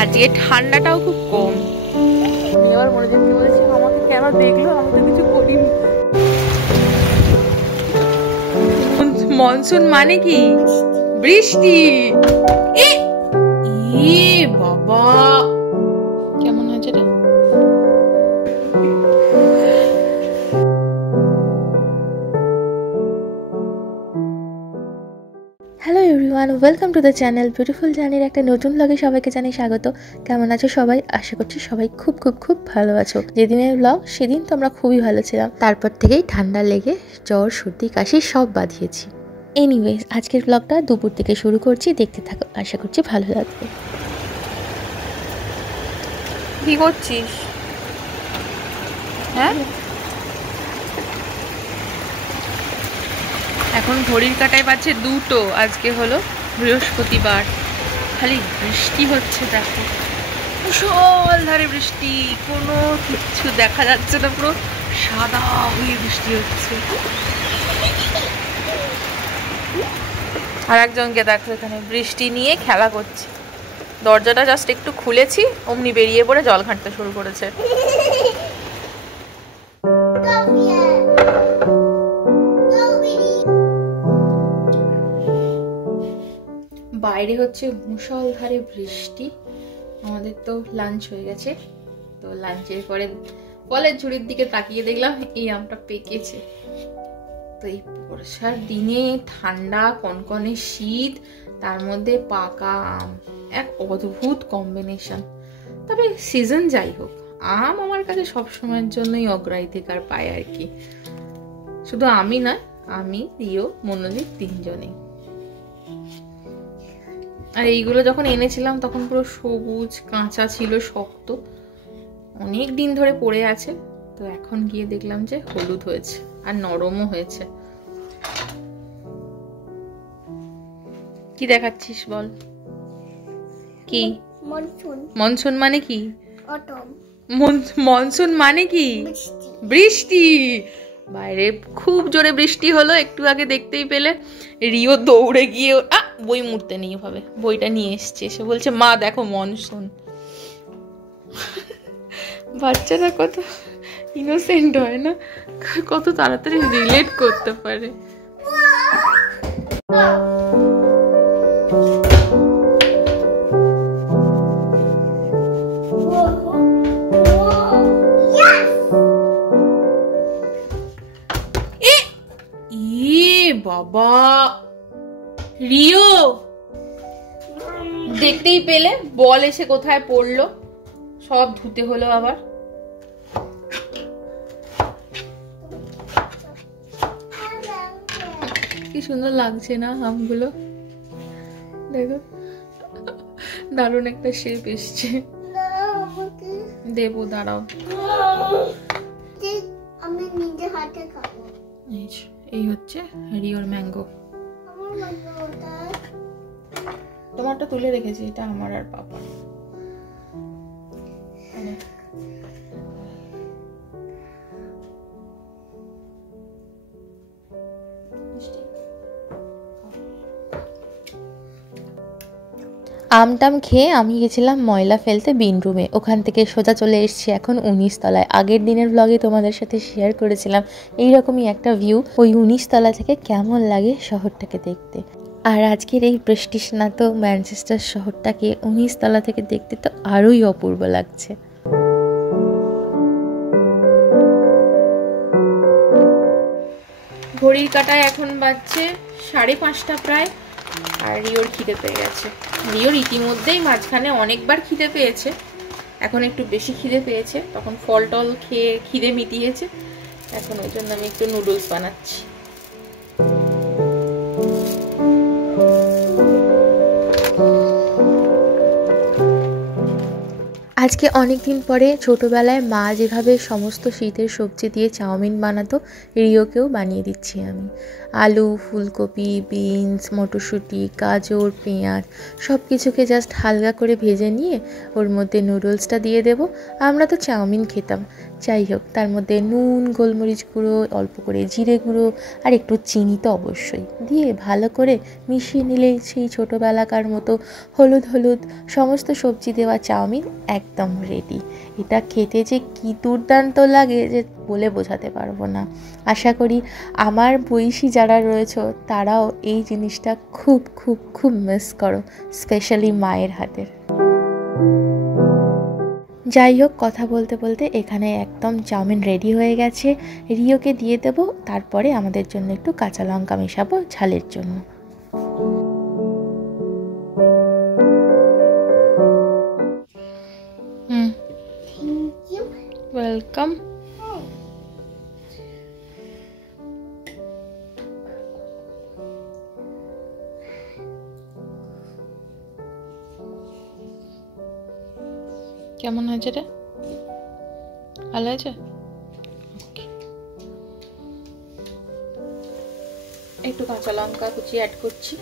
আজকে ঠান্ডাটাও খুব কম। এবার মনোযোগ বলেছে আমাকে কেন দেখলো, আমি তো কিছু করিনি। মনসুন মানে কি? বৃষ্টি। এ বাবা কেমন হয়েছে রে? Hello everyone, welcome to the channel beautiful জার্নির একটা নতুন ব্লগে সবাইকে জানাই স্বাগত। কেমন আছো সবাই? আশা করছি সবাই খুব খুব খুব ভালো আছো। যেদিনের ব্লগ সেদিন তো আমরা খুবই ভালো ছিলাম, তারপর থেকেই ঠান্ডা লেগে জ্বর সর্দি কাশি সব বাঁধিয়েছি। এনিওয়েজ আজকের ব্লগটা দুপুর থেকে শুরু করছি, দেখতে থাকো, আশা করছি ভালো লাগবে। কি করছিস? হ্যাঁ, এখন ঘড়ির কাঁটায় বাজছে 2টো। আজকে হলো বৃহস্পতিবার। খালি বৃষ্টি হচ্ছে, দেখো মুষলধারে বৃষ্টি, কোনো কিচ্ছু দেখা যাচ্ছে না, পুরো সাদা হয়ে বৃষ্টি হচ্ছে। আর একজনকে দেখো এখানে বৃষ্টি নিয়ে খেলা করছে। দরজাটা জাস্ট একটু খুলেছি, অমনি বেরিয়ে পড়ে জল ঘাঁটতে শুরু করেছে। বাইরে হচ্ছে মুষলধারে বৃষ্টি। আমাদের তো লাঞ্চ হয়ে গেছে, তো লাঞ্চের পরে ফলের ঝুড়ির দিকে তাকিয়ে দেখলাম এই আমটা পেকেছে। তো এই বর্ষার দিনে ঠান্ডা কনকনে শীত, তার মধ্যে পাকা আম, এক অদ্ভুত কম্বিনেশন। তবে সিজন যাই হোক, আম আমার কাছে সবসময়ের জন্যই অগ্রাধিকার পায় আর কি। শুধু আমি নয়, আমি রিও মনোজিৎ তিনজনেই। আর এইগুলো যখন এনেছিলাম তখন পুরো সবুজ কাঁচা ছিল, শক্ত, অনেক দিন ধরে পড়ে আছে। তো এখন গিয়ে দেখলাম যে হলুদ হয়েছে আর নরমও হয়েছে। কি দেখাচ্ছিস বল? কি মনসুন? মনসুন মানে কি? মনসুন মানে কি? বৃষ্টি। বাইরে খুব জোরে বৃষ্টি হলো, একটু আগে দেখতেই পেলে। রিও দৌড়ে গিয়ে বই মুড়তে নিয়ে ভাবে বইটা নিয়ে এসছে, সে বলছে মা দেখো মনসুন। বাচ্চারা কত ইনোসেন্ট হয় না, কত তাড়াতাড়ি রিলেট করতে পারে। বাবা রিও দেখতেই পেলে বল এসে কোথায় পড়লো, সব ধুতে হলো আবার। কি সুন্দর লাগছে না আমগুলো, দেখো দারুণ একটা শেপ এসছে। দেবো, দাঁড়াও, আমি নিজে হাতে খাবো। এই হচ্ছে রিওর ম্যাঙ্গো। তোমারটা তুলে রেখেছি, এটা আমার আর পাপা। আমটাম খেয়ে আমি গেছিলাম ময়লা ফেলতে বিন রুমে, ওখান থেকে সোজা চলে এসেছি এখন 19 তলায়। আগের দিনের ব্লগে তোমাদের সাথে শেয়ার করেছিলাম এইরকমই একটা ভিউ, ওই 19 তলা থেকে কেমন লাগে শহরটাকে দেখতে। আর আজকের এই বৃষ্টি স্নাত ম্যানচেস্টার শহরটাকে 19 তলা থেকে দেখতে তো আরোই অপূর্ব লাগছে। ঘড়ির কাঁটায় এখন বাজছে 5:30 প্রায়। আর রিওর খিদে পেয়ে গেছে। রিওর ইতিমধ্যেই মাঝখানে অনেকবার খিদে পেয়েছে, এখন একটু বেশি খিদে পেয়েছে। তখন ফল টল খেয়ে খিদে মিটিয়েছে, এখন ওই জন্য আমি একটু নুডলস বানাচ্ছি। আজকে অনেক দিন পরে ছোটোবেলায় মা যেভাবে সমস্ত শীতের সবজি দিয়ে চাউমিন বানাতো, রিওকেও বানিয়ে দিচ্ছি আমি। আলু, ফুলকপি, বিনস, মটরশুঁটি, গাজর, পেঁয়াজ সব কিছুকে জাস্ট হালকা করে ভেজে নিয়ে ওর মধ্যে নুডলসটা দিয়ে দেবো। আমরা তো চাউমিন খেতাম, যাই হোক, তার মধ্যে নুন, গোলমরিচ গুঁড়ো, অল্প করে জিরে গুঁড়ো আর একটু চিনি তো অবশ্যই দিয়ে ভালো করে মিশিয়ে নিলেই সেই ছোটোবেলাকার মতো হলুদ হলুদ সমস্ত সবজি দেওয়া চাউমিন একদম রেডি। এটা খেতে যে কী দুর্দান্ত লাগে যে বলে বোঝাতে পারবো না। আশা করি আমার বয়সী যারা রয়েছে তারাও এই জিনিসটা খুব খুব খুব মিস করো, স্পেশালি মায়ের হাতের। যাই হোক, কথা বলতে বলতে এখানে একদম চাউমিন রেডি হয়ে গেছে। রিওকে দিয়ে দেবো, তারপরে আমাদের জন্য একটু কাঁচা লঙ্কা মেশাবো ঝালের জন্য। ওয়েলকাম। কেমন হয়েছে রে? ভালো হয়েছে? একটু কাঁচা লঙ্কা কুচি অ্যাড করছি।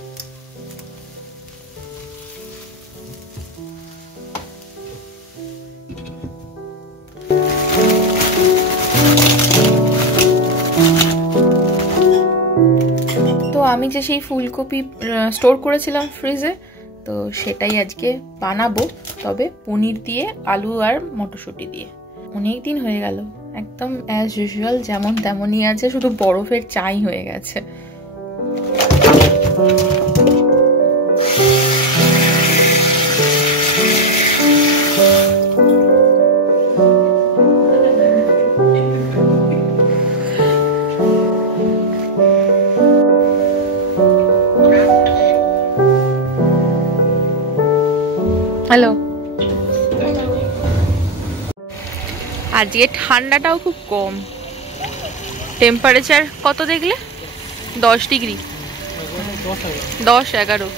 তো আমি যে সেই ফুলকপি স্টোর করেছিলাম ফ্রিজে, তো সেটাই আজকে বানাবো, তবে পনির দিয়ে, আলু আর মটরশুঁটি দিয়ে। অনেক দিন হয়ে গেল, একদম অ্যাজ ইউজুয়াল যেমন তেমনই আছে, শুধু বরফের চাই হয়ে গেছে। হ্যালো। আজকে ঠান্ডাটাও খুব কম, টেম্পারেচার কত দেখলে? 10 ডিগ্রি, 10-11।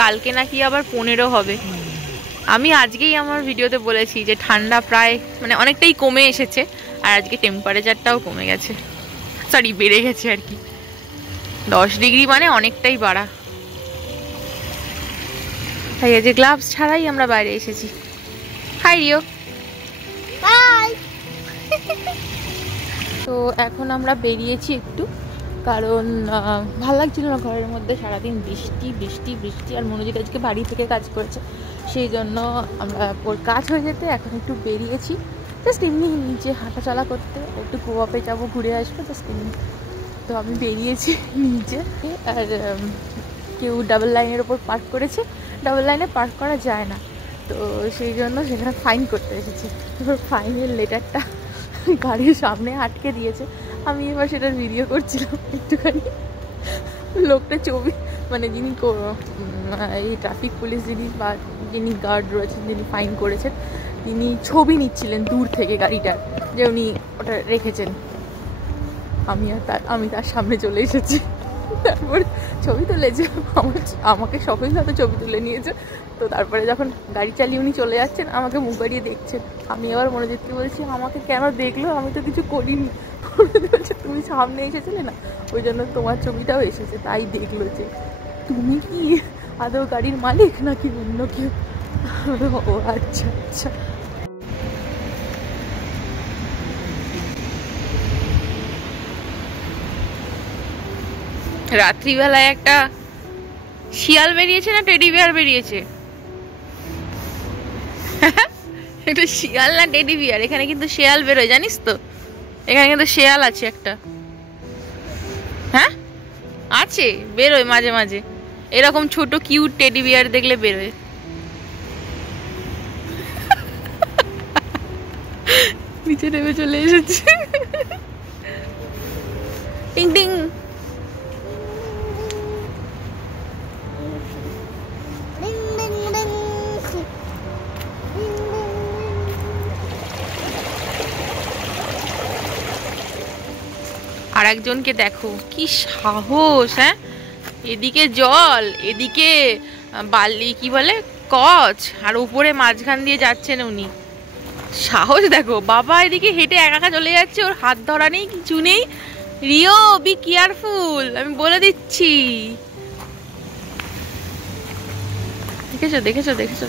কালকে নাকি আবার 15 হবে। আমি আজকেই আমার ভিডিওতে বলেছি যে ঠান্ডা প্রায় মানে অনেকটাই কমে এসেছে, আর আজকে টেম্পারেচারটাও কমে গেছে, সরি বেড়ে গেছে আর কি। 10 ডিগ্রি মানে অনেকটাই বাড়া। তাই আজকে গ্লাভস ছাড়াই আমরা বাইরে এসেছি। Hi Rio. বাই। তো এখন আমরা বেরিয়েছি একটু, কারণ ভালো লাগছিল না ঘরের মধ্যে সারাদিন বৃষ্টি বৃষ্টি বৃষ্টি, আর মনোজিৎ আজকে বাড়ি থেকে কাজ করেছে, সেই জন্য আমরা ওর কাজ হয়ে যেতে এখন একটু বেরিয়েছি, জাস্ট এমনি নিচে হাঁটাচলা করতে, একটু গোয়াতে যাবো, ঘুরে আসবো, জাস্ট এমনি। তো আমি বেরিয়েছি নিচে, আর কেউ ডাবল লাইনের ওপর পার্ক করেছে, ডাবল লাইনে পার্ক করা যায় না, তো সেই জন্য সেখানে ফাইন করতে এসেছি। এবার ফাইনের লেটারটা গাড়ির সামনে আটকে দিয়েছে, আমি এবার সেটা ভিডিও করছিলাম একটুখানি। লোকটা ছবি, মানে যিনি এই ট্রাফিক পুলিশ যিনি বা যিনি গার্ড রয়েছেন, যিনি ফাইন করেছেন, তিনি ছবি নিচ্ছিলেন দূর থেকে গাড়িটার, যে উনি ওটা রেখেছেন। আমি তার সামনে চলে এসেছি, তারপরে ছবি তুলেছে, আমাকে সকলের সাথে ছবি তুলে নিয়েছে। তো তারপরে যখন গাড়ি চালিয়ে উনি চলে যাচ্ছেন, আমাকে মুখ বাড়িয়ে দেখছেন। আমি আবার মনোজিৎকে বলছি, আমাকে কেন দেখলো, আমি তো কিছু করিনি। বলছে তুমি সামনে এসেছিলে না, ওই জন্য তোমার ছবিটাও এসেছে, তাই দেখলো যে তুমি কি আদৌ গাড়ির মালিক নাকি অন্য কেউ। ও আচ্ছা আচ্ছা। রাত্রিবেলায় একটা শিয়াল বেরিয়েছে না টেডি বিয়ার বেরিয়েছে? এটা শিয়াল না টেডি বিয়ার? এখানে কিন্তু শিয়াল বেরোয়, জানিস তো? এখানে কিন্তু শিয়াল আছে একটা। হ্যাঁ আছে, বেরোয় মাঝে মাঝে, এরকম ছোট কিউট টেডি বিয়ার দেখলে বেরোয়। নিচে নেমে চলে এসেছে। টিং টিং। আর একজনকে দেখো কি সাহস, হ্যাঁ, এদিকে জল, এদিকে বালি, কি বলে কচ, আর উপরে মাঝখান দিয়ে যাচ্ছেন উনি। সাহস দেখো বাবা, এদিকে হেঁটে একা একা চলে যাচ্ছে, ওর হাত ধরা নেই, কিছু নেই। রিও বি কেয়ারফুল, আমি বলে দিচ্ছি। দেখেছো দেখেছো দেখেছো?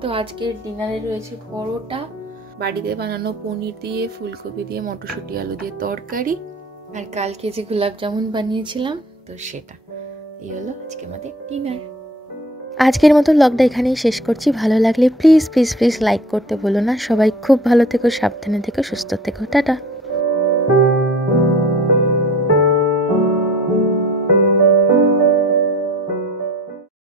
তো আজকের ডিনারে রয়েছে পরোটা, বাড়িতে বানানো পনির দিয়ে, ফুলকপি দিয়ে, মটরশুঁটি আলু দিয়ে তরকারি, আর কালকে যে গোলাপ জামুন বানিয়েছিলাম তো সেটা। এই হলো আজকে আমাদের ডিনার। আজকের মতো ব্লগটা এখানেই শেষ করছি। ভালো লাগলে প্লিজ প্লিজ প্লিজ লাইক করতে ভুলো না। সবাই খুব ভালো থেকো, সাবধানে থেকো, সুস্থ থেকো। টাটা।